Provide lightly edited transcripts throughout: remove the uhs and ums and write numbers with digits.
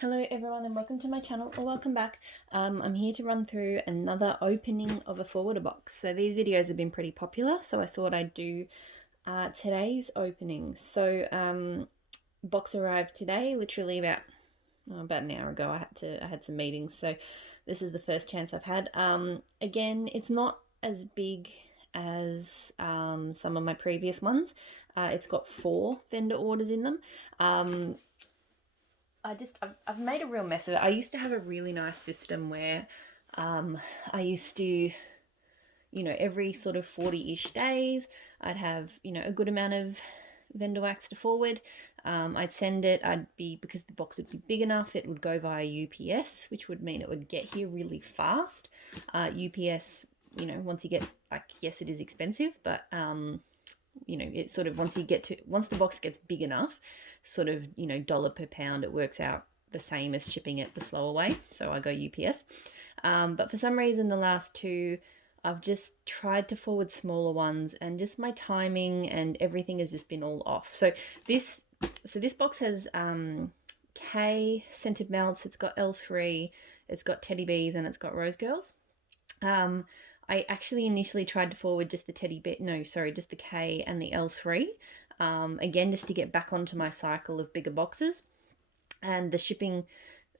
Hello everyone and welcome to my channel, or welcome back. I'm here to run through another opening of a forwarder box. So these videos have been pretty popular, so I thought I'd do today's opening. So box arrived today, literally about an hour ago. I had some meetings, so this is the first chance I've had. Again, it's not as big as some of my previous ones. It's got 4 vendor orders in them. I've made a real mess of it. I used to have a really nice system where I used to, every sort of 40-ish days, I'd have, a good amount of vendor wax to forward. I'd send it, because the box would be big enough, it would go via UPS, which would mean it would get here really fast. UPS, once you get, yes, it is expensive, but it's sort of once the box gets big enough, sort of, dollar per pound, it works out the same as shipping it the slower way. So I go UPS. But for some reason, the last 2, I've just tried to forward smaller ones, and just my timing and everything has just been all off. So this box has K scented melts. It's got L3, it's got teddy bees, and it's got rose girls. I actually initially tried to forward just the just the K and the L3. Again, just to get back onto my cycle of bigger boxes. And the shipping,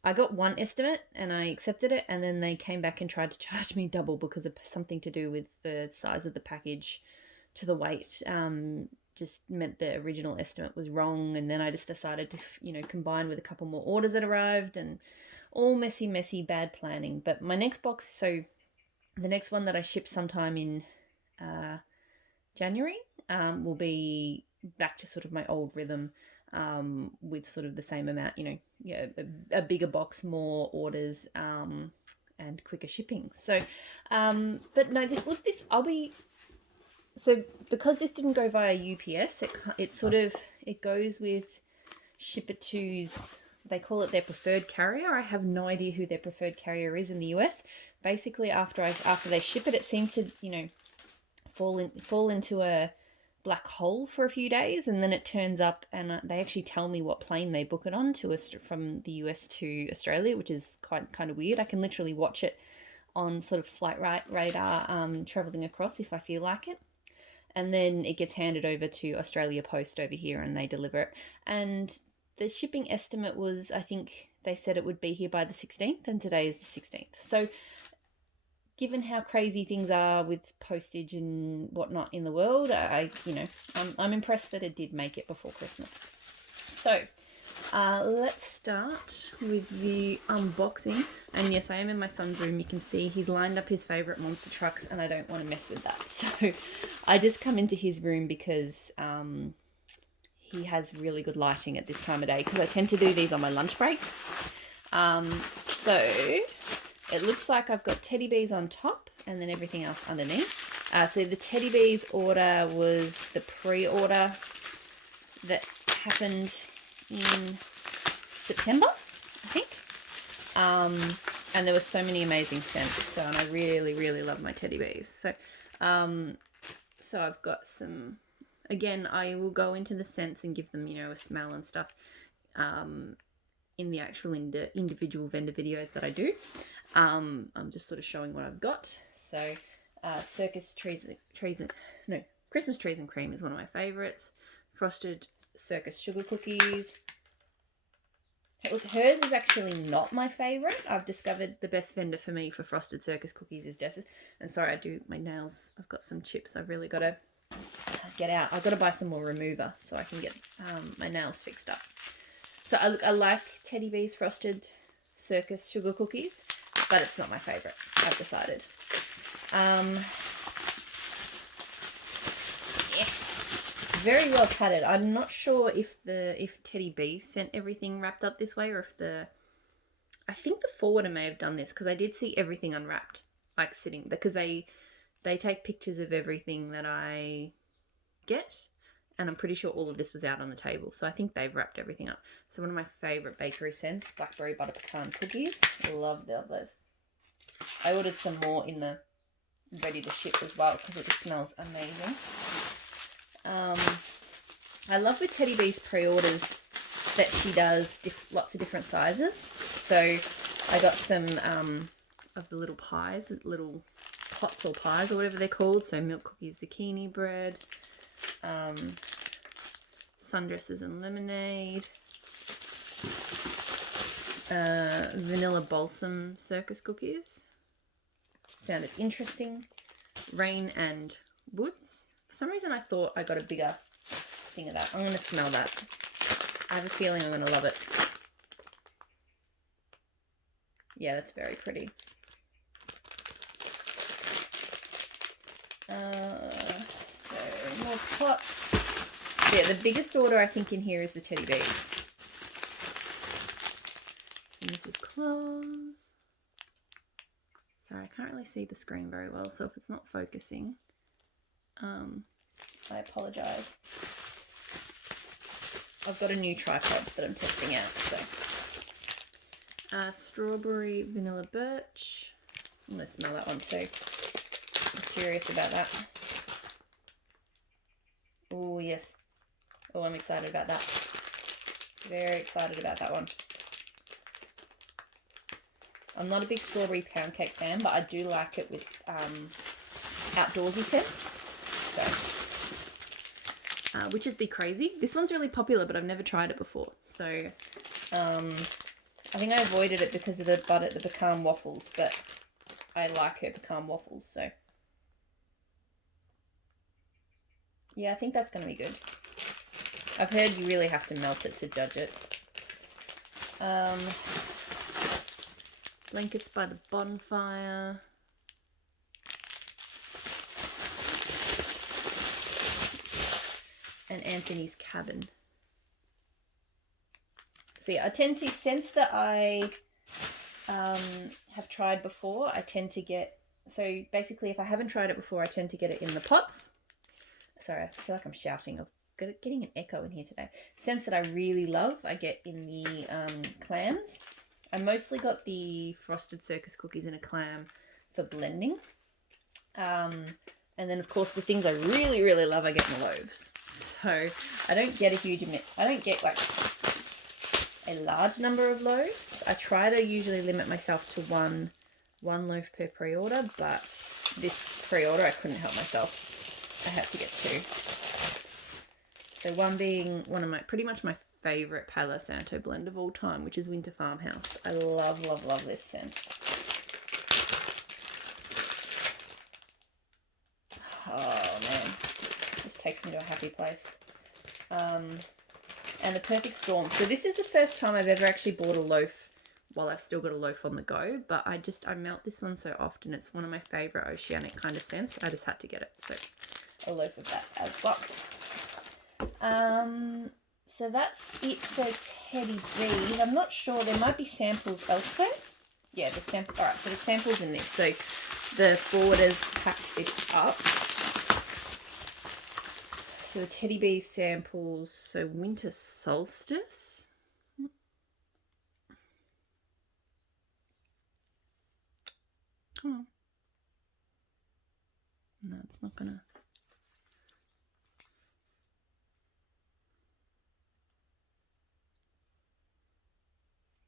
I got one estimate and I accepted it, and then they came back and tried to charge me double because of something to do with the size of the package to the weight. Just meant the original estimate was wrong, and then I just decided to, combine with a couple more orders that arrived, and all messy, bad planning. But my next box, so the next one that I ship sometime in January, will be back to sort of my old rhythm, with sort of the same amount, a bigger box, more orders, and quicker shipping. So, but no, so because this didn't go via UPS, it goes with Shipper2's, they call it their preferred carrier. I have no idea who their preferred carrier is in the US. Basically, after they ship it, it seems to, fall into a black hole for a few days, and then it turns up, and they actually tell me what plane they book it on from the US to Australia, which is kind of weird. I can literally watch it on sort of flight radar, traveling across if I feel like it. And then it gets handed over to Australia Post over here, and they deliver it. And the shipping estimate was, I think they said it would be here by the 16th, and today is the 16th. So given how crazy things are with postage and whatnot in the world, I'm impressed that it did make it before Christmas. So let's start with the unboxing. And yes, I am in my son's room. You can see he's lined up his favourite monster trucks, and I don't want to mess with that. So I just come into his room because he has really good lighting at this time of day, because I tend to do these on my lunch break. So it looks like I've got teddy bees on top and then everything else underneath. So the teddy bees order was the pre-order that happened in September, I think. And there were so many amazing scents. And I really love my teddy bees. So, so I've got some, again, I will go into the scents and give them, a smell and stuff, in the actual individual vendor videos that I do. I'm just sort of showing what I've got. So Christmas Trees and Cream is one of my favorites. Frosted Circus Sugar Cookies. Look, hers is actually not my favorite. I've discovered the best vendor for me for Frosted Circus Cookies is Des's. And sorry, my nails, I've got some chips I've really got to get out. I've got to buy some more remover so I can get my nails fixed up. So I like Teddy Bees Frosted Circus Sugar Cookies, but it's not my favourite, I've decided. Yeah, very well padded. I'm not sure if Teddy Bees sent everything wrapped up this way, or I think the forwarder may have done this, because I did see everything unwrapped, like sitting, because they take pictures of everything that I get. And I'm pretty sure all of this was out on the table. So I think they've wrapped everything up. So one of my favourite bakery scents, Blackberry Butter Pecan Cookies. I love those. I ordered some more in the ready to ship as well, because it just smells amazing. I love with Teddy Bees pre-orders that she does lots of different sizes. So I got some of the little pies, little pots or pies or whatever they're called. So milk cookies, zucchini bread, sundresses and lemonade, vanilla balsam circus cookies. Sounded interesting. Rain and woods. For some reason I thought I got a bigger thing of that. I'm going to smell that. I have a feeling I'm going to love it. Yeah, that's very pretty. So more pots. Yeah, the biggest order I think in here is the teddy bears. So Mrs. Claus. Sorry, I can't really see the screen very well, so if it's not focusing, I apologise. I've got a new tripod that I'm testing out, so. Strawberry vanilla birch. I'm going to smell that one too. I'm curious about that. Oh, yes. Oh, I'm excited about that. Very excited about that one. I'm not a big strawberry pound cake fan, but I do like it with outdoorsy scents. So, which is be crazy. This one's really popular, but I've never tried it before. So, I think I avoided it because of the pecan waffles, but I like her pecan waffles, so. Yeah, I think that's going to be good. I've heard you really have to melt it to judge it. Blankets by the bonfire. And Anthony's cabin. So yeah, I tend to sense that I have tried before. I tend to get, so basically if I haven't tried it before, I tend to get it in the pots. Sorry, I feel like I'm shouting. I'm getting an echo in here today. Scents that I really love, I get in the clams. I mostly got the frosted circus cookies in a clam for blending. And then of course the things I really, really love, I get in the loaves. So I don't get a huge amount. I don't get like a large number of loaves. I try to usually limit myself to one loaf per pre-order, but this pre-order I couldn't help myself. I had to get two. So one being one of my, pretty much my favourite Palo Santo blend of all time, which is Winter Farmhouse. I love, love, love this scent. Oh man, this takes me to a happy place. And the Perfect Storm. So this is the first time I've ever actually bought a loaf while I've still got a loaf on the go, but I melt this one so often. It's one of my favourite oceanic kind of scents. I just had to get it. So a loaf of that as well. So that's it for Teddy Bees. I'm not sure. There might be samples elsewhere. Yeah, the sample. All right, so the samples in this. So the forwarders packed this up. So the Teddy Bee samples. So Winter Solstice. Come on. No, it's not gonna.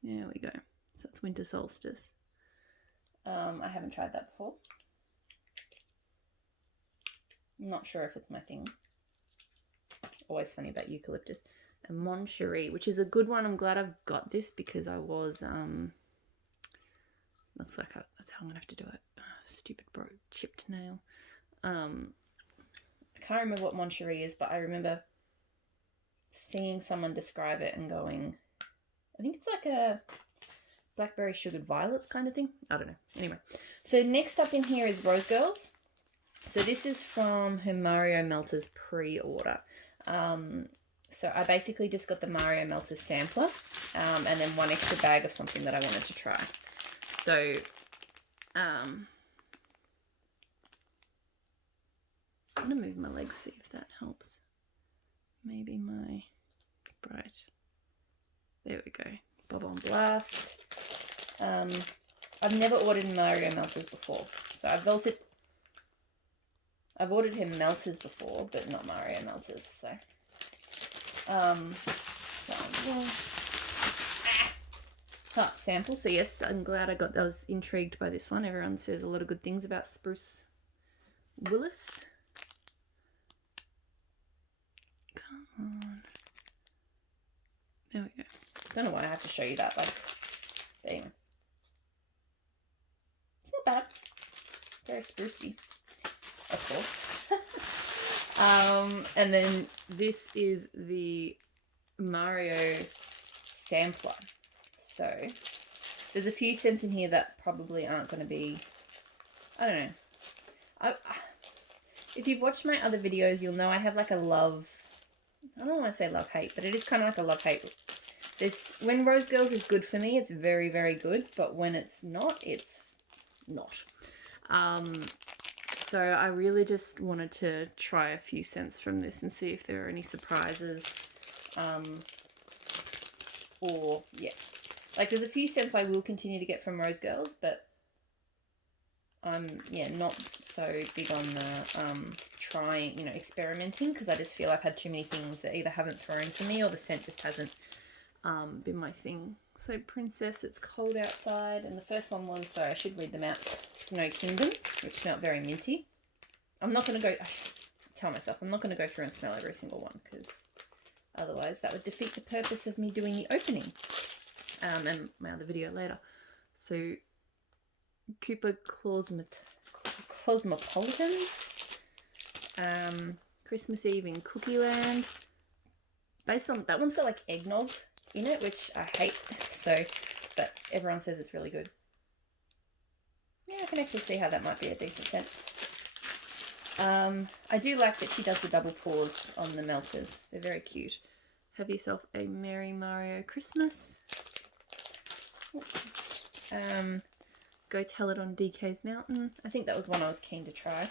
There we go. So it's Winter Solstice. I haven't tried that before. I'm not sure if it's my thing. Always funny about eucalyptus. And Mon Cherie, which is a good one. I'm glad I've got this because I was that's how I'm gonna have to do it. Oh, stupid chipped nail. I can't remember what Mon Cherie is, but I remember seeing someone describe it and going, I think it's like a blackberry sugared violets kind of thing. I don't know. Anyway, so next up in here is Rose Girls. So this is from her Mario Melters pre-order. So I basically just got the Mario Melters sampler and then one extra bag of something that I wanted to try. So I'm going to move my legs, see if that helps. Maybe my bright. There we go. Bourbon Blast. I've never ordered Mario Melters before. So I've ordered him Melters before, but not Mario Melters. So Sample. So yes, I'm glad I was intrigued by this one. Everyone says a lot of good things about Spruce Willis. Come on. There we go. Don't know why I have to show you that, but anyway. It's not bad. Very sprucey, of course. And then this is the Mario sampler. So there's a few scents in here that probably aren't going to be, I don't know. If you've watched my other videos, you'll know I have like a love, I don't want to say love-hate, but it is kind of like a love-hate. When Rose Girls is good for me, it's very, very good. But when it's not, it's not. So I really just wanted to try a few scents from this and see if there are any surprises. Or, yeah. Like, there's a few scents I will continue to get from Rose Girls, but I'm, not so big on the trying, experimenting, because I just feel I've had too many things that either haven't thrown for me or the scent just hasn't been my thing. So Princess, It's Cold Outside, and the first one was, sorry, I should read them out, Snow Kingdom, which smelled very minty. I'm not going to go, tell myself, I'm not going to go through and smell every single one, because otherwise that would defeat the purpose of me doing the opening and my other video later. So Cooper Cosmopolitans, Christmas Eve in Cookie Land. Based on, that one's got like eggnog in it, which I hate, so, but everyone says it's really good. Yeah, I can actually see how that might be a decent scent. I do like that she does the double pours on the melters. They're very cute. Have yourself a Merry Mario Christmas. Go Tell It on DK's Mountain. I think that was one I was keen to try.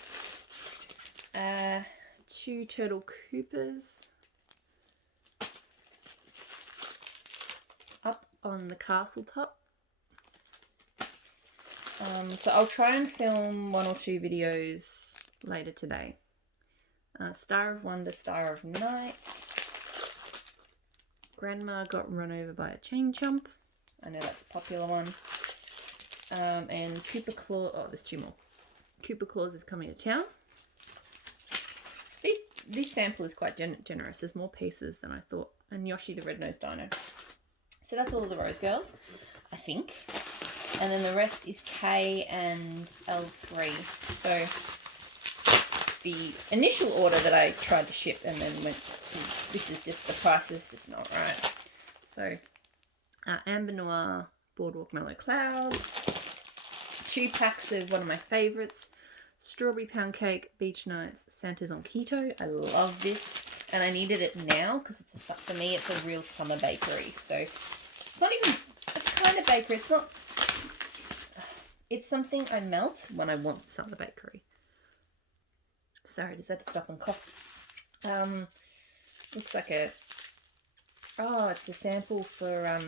Two Turtle Coopers. Up on the Castle Top. So I'll try and film 1 or 2 videos later today. Star of Wonder, Star of Night. Grandma Got Run Over by a Chain Chomp. I know that's a popular one. And Cooper Claus. Oh, there's 2 more. Cooper Claus is coming to town. This sample is quite generous. There's more pieces than I thought. And Yoshi the Red-Nosed Dino. So that's all of the Rose Girls, I think. And then the rest is K and L3. So the initial order that I tried to ship and then went, this is just, the price is just not right. So Amber Noir, Boardwalk Mellow Clouds. 2 packs of one of my favourites. Strawberry Pound Cake, Beach Nights, Santa's on Keto. I love this. And I needed it now because for me, it's a real summer bakery. So it's not even, it's kind of bakery. It's not, it's something I melt when I want summer bakery. Sorry, just had to stop and cough. Looks like it's a sample for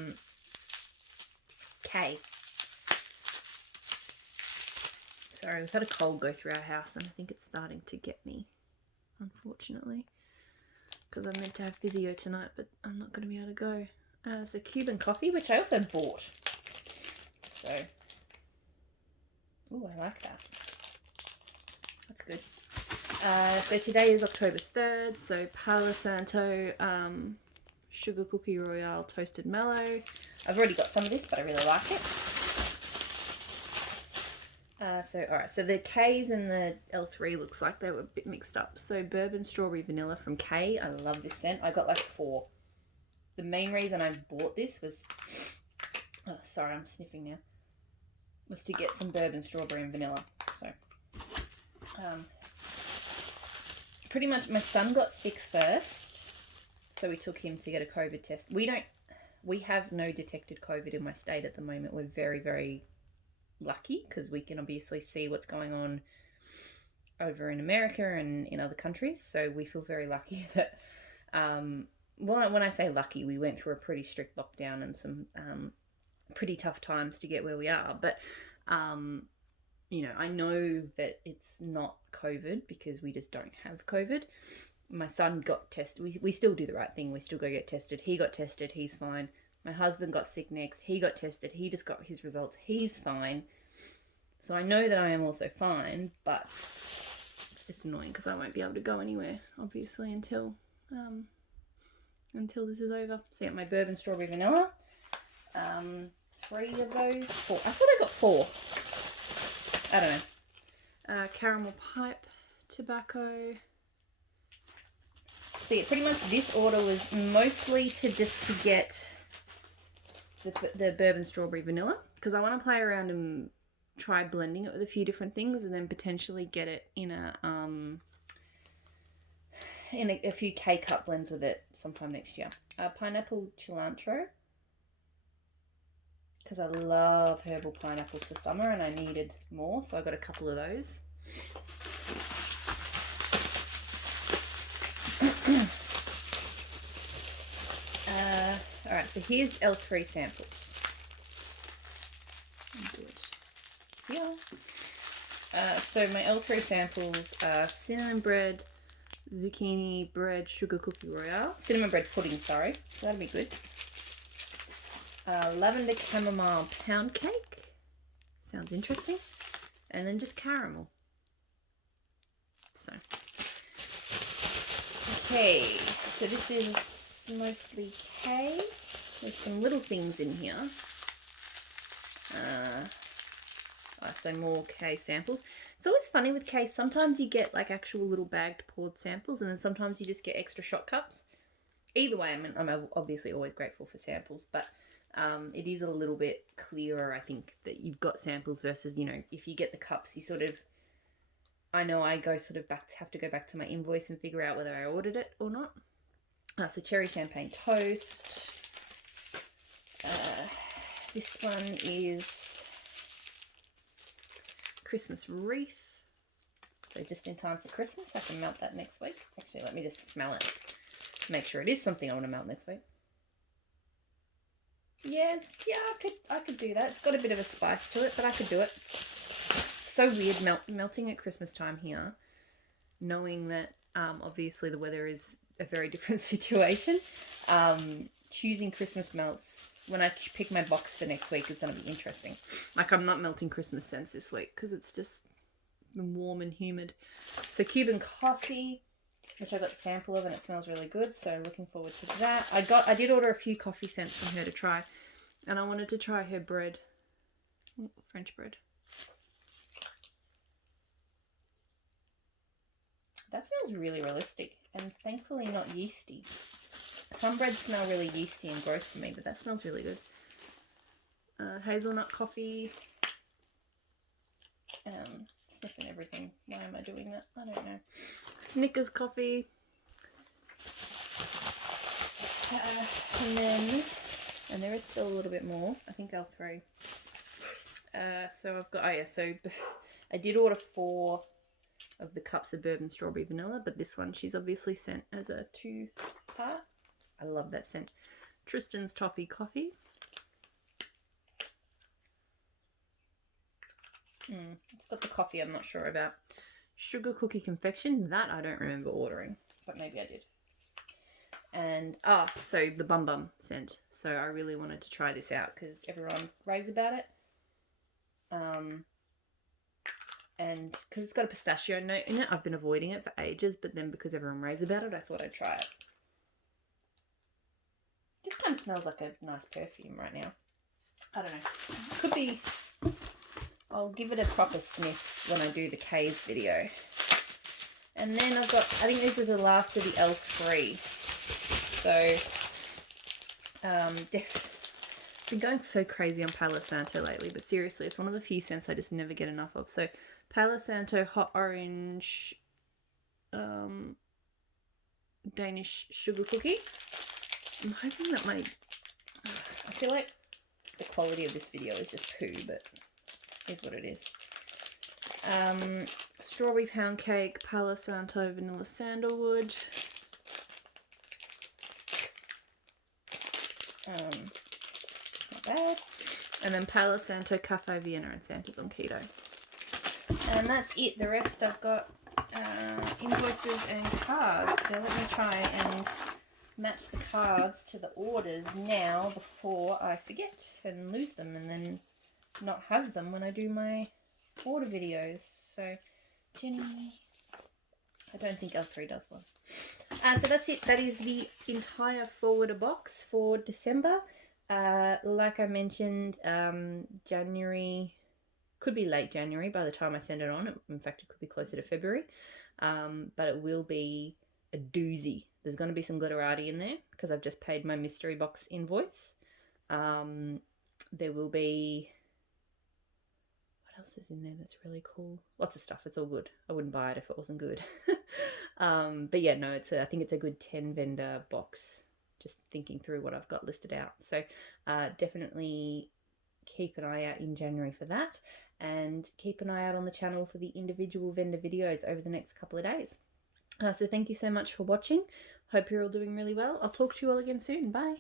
K. Sorry, we've had a cold go through our house and I think it's starting to get me, unfortunately. Because I'm meant to have physio tonight, but I'm not going to be able to go. So Cuban coffee, which I also bought. So, ooh, I like that. That's good. So today is October 3rd, so Palo Santo Sugar Cookie Royale Toasted Mallow. I've already got some of this, but I really like it. Alright, so the K's and the L3 looks like they were a bit mixed up. So Bourbon Strawberry Vanilla from K. I love this scent. I got like 4. The main reason I bought this was, oh, sorry, I'm sniffing now, was to get some Bourbon Strawberry and Vanilla. So, pretty much my son got sick first, so we took him to get a COVID test. We have no detected COVID in my state at the moment. We're very, very lucky because we can obviously see what's going on over in America and in other countries. So we feel very lucky that, well, when I say lucky, we went through a pretty strict lockdown and some pretty tough times to get where we are. But, you know, I know that it's not COVID because we just don't have COVID. my son got tested. We still do the right thing. We still go get tested. He got tested. He's fine. My husband got sick next. He got tested. He just got his results. He's fine. So I know that I am also fine, but it's just annoying because I won't be able to go anywhere, obviously, until this is over. So yeah, my bourbon strawberry vanilla. 3 of those. 4. I thought I got 4. I don't know. Caramel pipe tobacco. So yeah, pretty much this order was mostly to get the bourbon strawberry vanilla, because I want to play around and try blending it with a few different things, and then potentially get it in a few K-cup blends with it sometime next year. Pineapple cilantro, because I love herbal pineapples for summer and I needed more, so I got a couple of those. Alright, so here's L3 samples. Do it here. So my L3 samples are cinnamon bread, zucchini bread, sugar cookie royale. Cinnamon bread pudding, sorry. So that'll be good. Lavender chamomile pound cake. Sounds interesting. And then just caramel. So. Okay, so this is mostly K. There's some little things in here. So more K samples. It's always funny with K. Sometimes you get like actual little bagged poured samples, and then sometimes you just get extra shot cups. Either way, I mean, I'm obviously always grateful for samples, but it is a little bit clearer, I think, that you've got samples versus, you know, if you get the cups, you sort of, I know I go sort of have to go back to my invoice and figure out whether I ordered it or not. So cherry champagne toast. This one is Christmas wreath. So just in time for Christmas. I can melt that next week. Actually, let me just smell it. Make sure it is something I want to melt next week. Yes, yeah, I could do that. It's got a bit of a spice to it, but I could do it. So weird melting at Christmas time here, knowing that obviously the weather is a very different situation. Choosing Christmas melts when I pick my box for next week is going to be interesting. Like, I'm not melting Christmas scents this week because it's just warm and humid. So Cuban coffee, which I got the sample of, and it smells really good, so looking forward to that. I did order a few coffee scents from her to try, and I wanted to try her bread. French bread. That smells really realistic, and thankfully not yeasty. Some breads smell really yeasty and gross to me, but that smells really good. Hazelnut coffee. Sniffing everything. Why am I doing that? I don't know. Snickers coffee. And there is still a little bit more. I think L3. So I've got, so I did order 4 of the cups of bourbon strawberry vanilla, but this one she's obviously sent as a 2-part. I love that scent. Tristan's toffee coffee. It's got the coffee I'm not sure about. Sugar cookie confection. That I don't remember ordering, but maybe I did. And, so the Bum Bum scent. So I really wanted to try this out because everyone raves about it. And because it's got a pistachio note in it, I've been avoiding it for ages, but then because everyone raves about it, I thought I'd try it. This kind of smells like a nice perfume right now. I don't know. Could be... I'll give it a proper sniff when I do the K's video. And then I've got... I think this is the last of the L3. So... been going so crazy on Palo Santo lately, but seriously, it's one of the few scents I just never get enough of. So, Palo Santo hot orange Danish sugar cookie. I'm hoping that I feel like the quality of this video is just poo, but is what it is. Strawberry pound cake, Palo Santo vanilla sandalwood. Not bad. And then Palo Santo Cafe Vienna, and Santa's on keto. And that's it. The rest I've got invoices and cards. So let me try and match the cards to the orders now before I forget and lose them and then not have them when I do my order videos. So Jenny, I don't think L3 does one. So that's it. That is the entire forwarder box for December. Like I mentioned, January could be late January by the time I send it on. In fact, it could be closer to February. But it will be a doozy. There's going to be some glitterati in there because I've just paid my mystery box invoice. There will be... What else is in there that's really cool? Lots of stuff. It's all good. I wouldn't buy it if it wasn't good. But yeah, no, I think it's a good 10 vendor box. Just thinking through what I've got listed out. So definitely keep an eye out in January for that, and keep an eye out on the channel for the individual vendor videos over the next couple of days. So thank you so much for watching. Hope you're all doing really well. I'll talk to you all again soon. Bye.